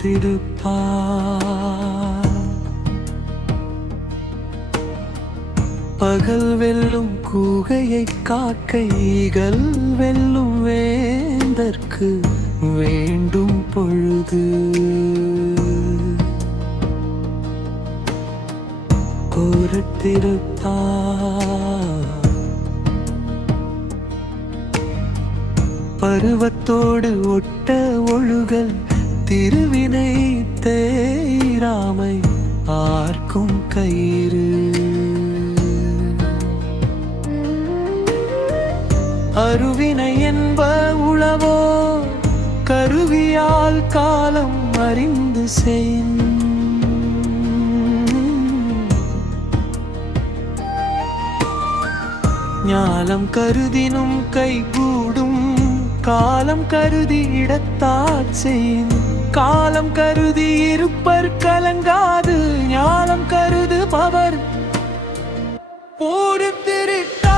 பொறுத்திருப்பார். பகல் வெல்லும் கூகையை காக்கைகள் வெல்லும் வேந்தற்கு வேண்டும் பொழுது. பொறுத்திருப்பார். பருவத்தோடு ஒட்ட ஒழுகல் திருவினை தேராமை ஆர்க்கும் கயிறு. அருவினை என்ப உளவோ கருவியால் காலம் அறிந்து செய். ஞாலம் கருதினும் கைகூடும் காலம் கருதி இடத்தாட்செய்யும். காலம் கருதி இருப்பர் கலங்காது ஞானம் கருதுபவர் பொறுத்திருப்பார்.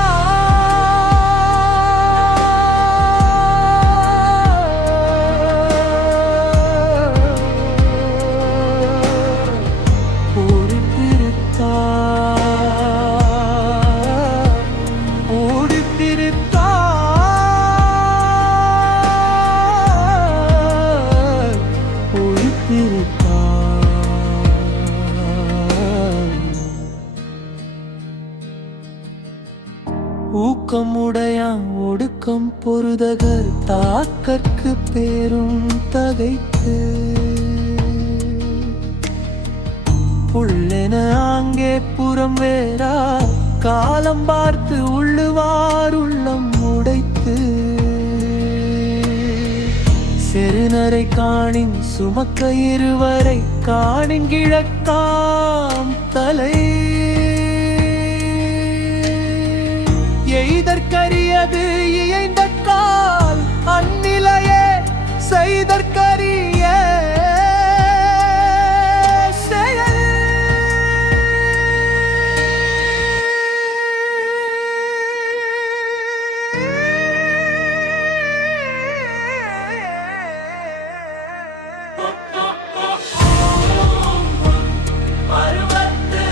ஊக்கமுடையான் ஒடுக்கம் பொருதகர் தாக்கற்கு பேரும் தகைத்து. புள்ளென ஆங்கே புறம் வேறா காலம் பார்த்து உள்ளுவார் உள்ளம் உடைத்து. செருநரை காணின் சுமக்க இருவரை காணின் கிழக்காம் தலை. எய்தற்கரியது இயைந்த கால் அந்நிலையே செய்தற்கரிய செயல். பருவத்து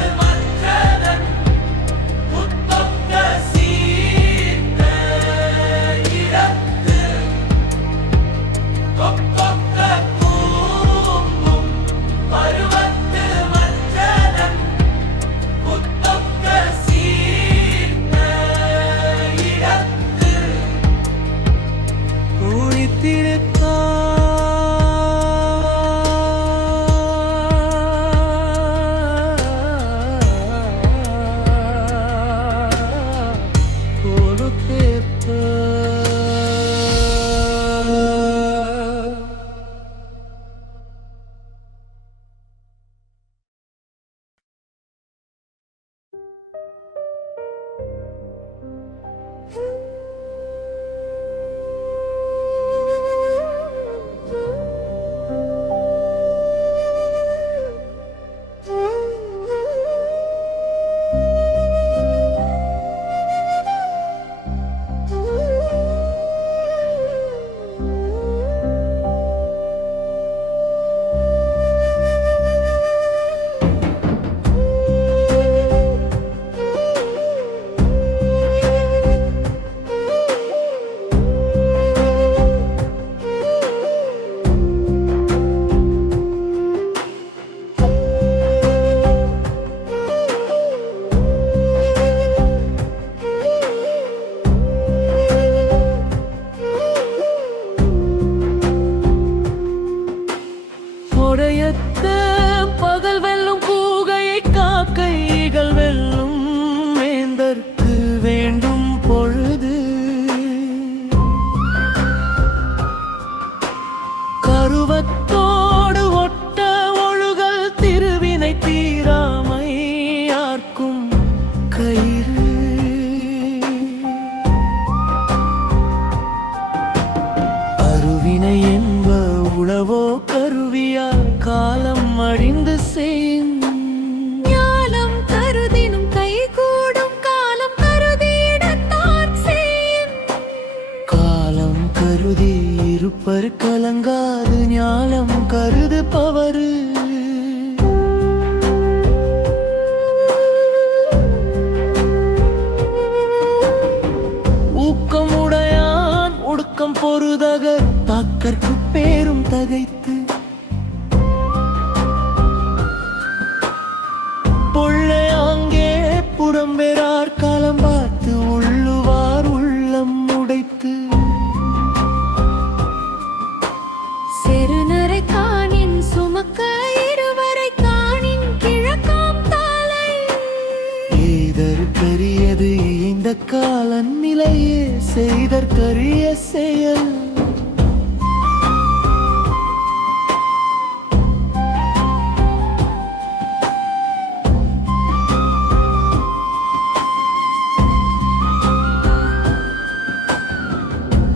கால நிலையே செய்தற்கரிய செயல்.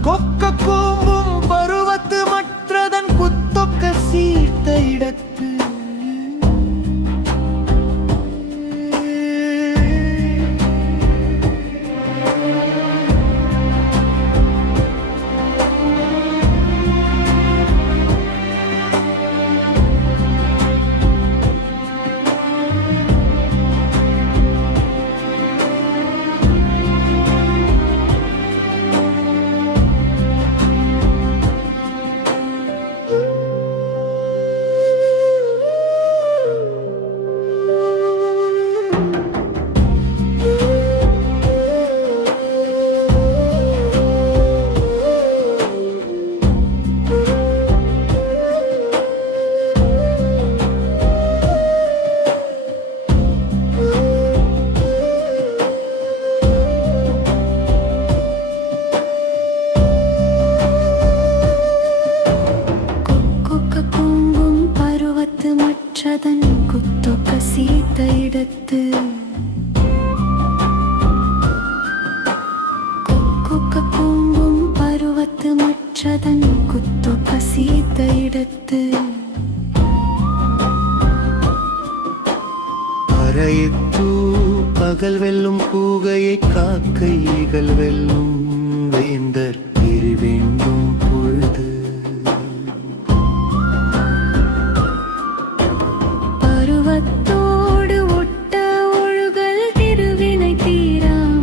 கொக்க கூம்பும் பருவத்து மற்றதன் குத்தொக்க சீர்த்த இடத்து. மற்றதன் குத்தொக்க சீர்த்த இடத்து. கொக்க கூம்பும் பருவத்து மற்றதன் குத்தொக்க சீர்த்த இடத்து. அறையிற்று பகல் வெல்லும் கூகையை காக்கைகள் வெல்லும் வேந்தர் பிரிவெங்கும் பொழுது. பருவத்தோடு ஒட்ட ஒழுகல் திருவினை தீராமையாக்கும்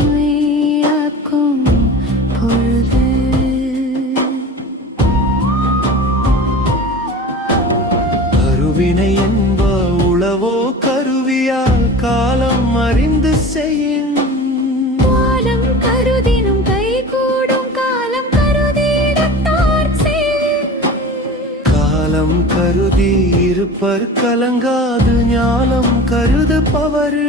பொழுது. கருவினை என்ப உளவோ கருவியால் காலம் அறிந்து செய்யும். காலம் கருதினும் கைகூடும் காலம் கருதிடத்தார் செய்யும். காலம் கருதி இருப்பர் கலங்காது ஞானம் கருதுபவர்.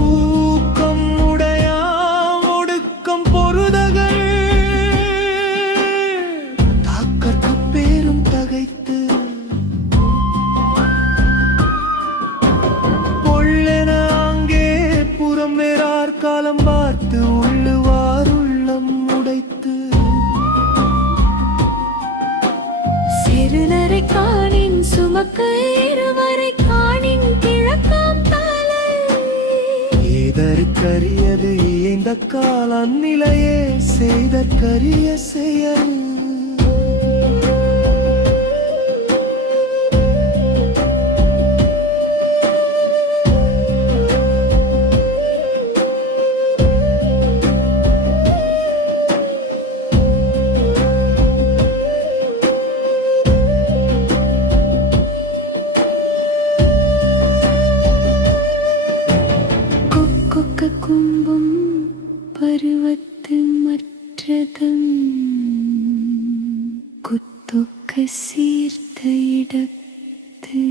ஊக்கம் உடையாம் ஒடுக்கம் பொருதகள் தாக்கற்கு பேரும் தகைத்து. காலம் பார்த்து உள்ளுவார் உள்ளம் உடைத்து. சிறுநரை காணின் சுமக்க இருவரை காணின் கிழக்காம் தாளை. ஏதற்கரியது இந்த கால நிலையே செய்தற்கரிய செயல். கொக்க கும்பும் பருவத்து மற்றதம் குத்தொக்க சீர்த்த இடத்து.